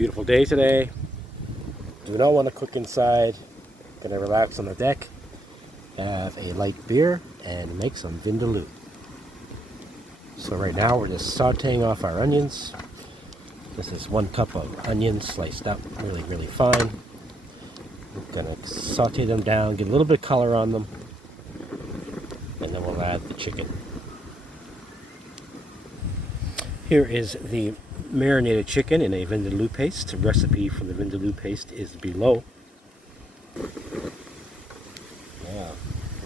Beautiful day today. Do not want to cook inside. Gonna relax on the deck, have a light beer, and make some Vindaloo. So right now we're just sauteing off our onions. This is 1 cup of onions sliced up really fine. We're gonna saute them down, get a little bit of color on them, and then we'll add the chicken. Here is the marinated chicken in a Vindaloo paste. The recipe for the Vindaloo paste is below. Now,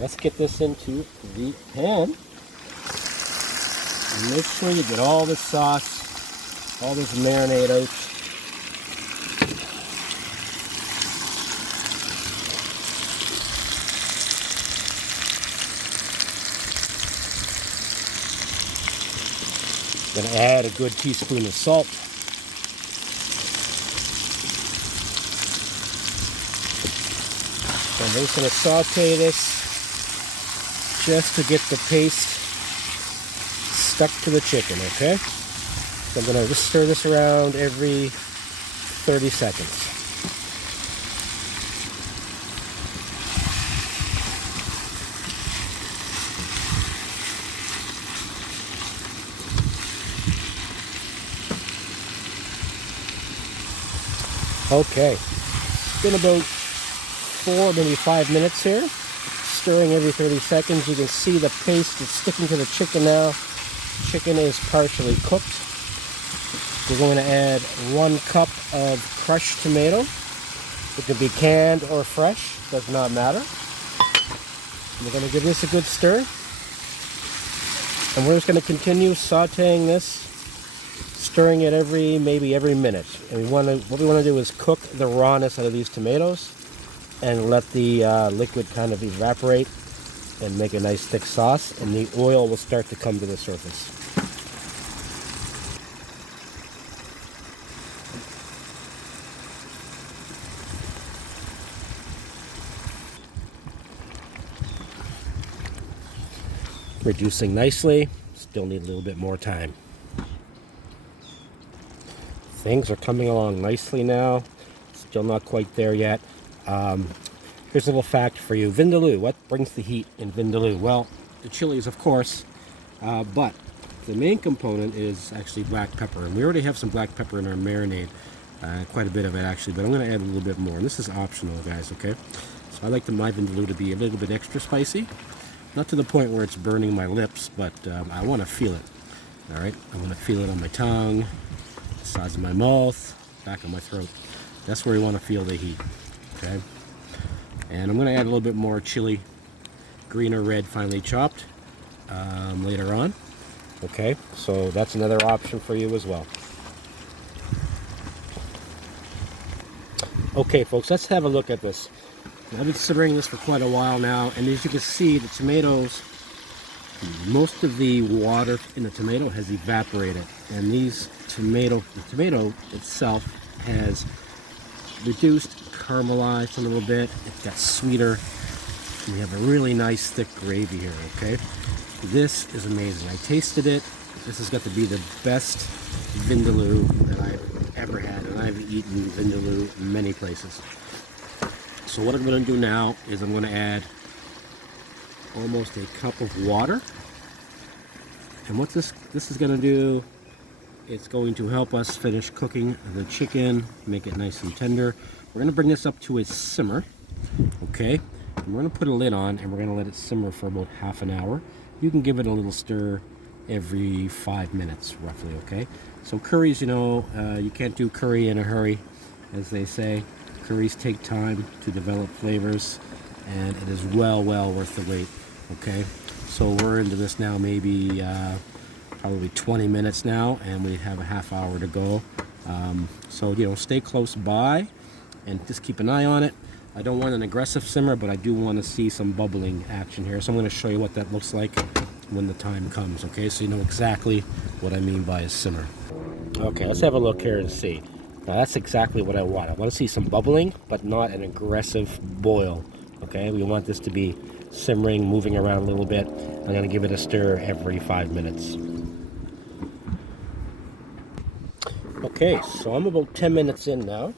let's get this into the pan. And make sure you get all the sauce, all this marinade out. Going to add a good teaspoon of salt. So I'm just going to saute this just to get the paste stuck to the chicken, okay? So I'm going to just stir this around every 30 seconds. Okay, it's been about 4, maybe 5 minutes here. Stirring every 30 seconds. You can see the paste is sticking to the chicken now. Chicken is partially cooked. We're going to add 1 cup of crushed tomato. It can be canned or fresh, does not matter. We're going to give this a good stir. And we're just going to continue sauteing this, stirring it maybe every minute. And what we want to do is cook the rawness out of these tomatoes and let the liquid kind of evaporate and make a nice thick sauce, and the oil will start to come to the surface. Reducing nicely, still need a little bit more time. Things are coming along nicely now, still not quite there yet. Here's a little fact for you. Vindaloo, what brings the heat in Vindaloo? Well, the chilies, of course, but the main component is actually black pepper. And we already have some black pepper in our marinade, quite a bit of it actually, but I'm going to add a little bit more. And this is optional, guys, okay? So I like my Vindaloo to be a little bit extra spicy. Not to the point where it's burning my lips, but I want to feel it, all right? I want to feel it on my tongue, the sides of my mouth, back of my throat. That's where we want to feel the heat, okay? And I'm going to add a little bit more chili, green or red, finely chopped, later on. Okay, so that's another option for you as well. Okay, folks, let's have a look at this. I've been simmering this for quite a while now, and as you can see, the tomatoes, most of the water in the tomato has evaporated, and the tomato itself has reduced, caramelized a little bit. It got sweeter. We have a really nice thick gravy here, okay? This is amazing. I tasted it. This has got to be the best Vindaloo that I've ever had, and I've eaten Vindaloo many places. So what I'm going to do now is I'm going to add almost a cup of water. And what this is going to do, it's going to help us finish cooking the chicken, make it nice and tender. We're going to bring this up to a simmer, okay? And we're going to put a lid on, and we're going to let it simmer for about half an hour. You can give it a little stir every 5 minutes, roughly, okay? So curries, you know, you can't do curry in a hurry, as they say. Curries take time to develop flavors, and it is well worth the wait, okay? So we're into this now maybe probably 20 minutes now, and we have a half hour to go. So, you know, stay close by and just keep an eye on it. I don't want an aggressive simmer, but I do want to see some bubbling action here. So I'm going to show you what that looks like when the time comes, okay? So you know exactly what I mean by a simmer. Okay, let's have a look here and see. Now that's exactly what I want. I want to see some bubbling, but not an aggressive boil, okay? We want this to be simmering, moving around a little bit. I'm going to give it a stir every 5 minutes. Okay, so I'm about 10 minutes in now.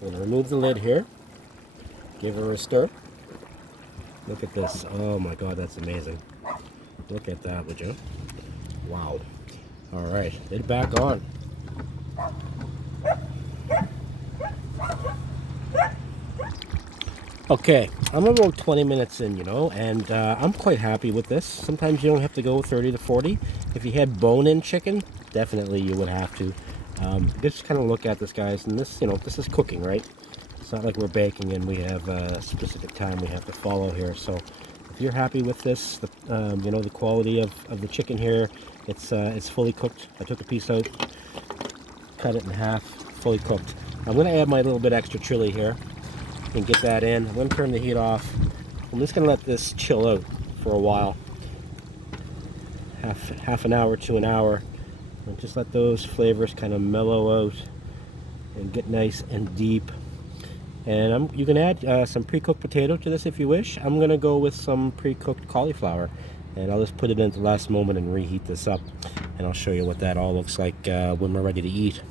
So I'm going to remove the lid here. Give her a stir. Look at this. Oh my God, that's amazing. Look at that, would you? Wow. All right, lid back on. Okay, I'm about 20 minutes in, you know, and I'm quite happy with this. Sometimes you don't have to go 30 to 40. If you had bone-in chicken, definitely you would have to. Just kind of look at this, guys, and this, you know, this is cooking, right? It's not like we're baking and we have a specific time we have to follow here. So if you're happy with this, you know, the quality of the chicken here, it's fully cooked. I took a piece out, cut it in half, fully cooked. I'm going to add my little bit extra chili here and get that in. I'm going to turn the heat off. I'm just going to let this chill out for a while, half an hour to an hour, and just let those flavors kind of mellow out and get nice and deep. And you can add some pre-cooked potato to this if you wish. I'm going to go with some pre-cooked cauliflower, and I'll just put it in at the last moment and reheat this up, and I'll show you what that all looks like when we're ready to eat.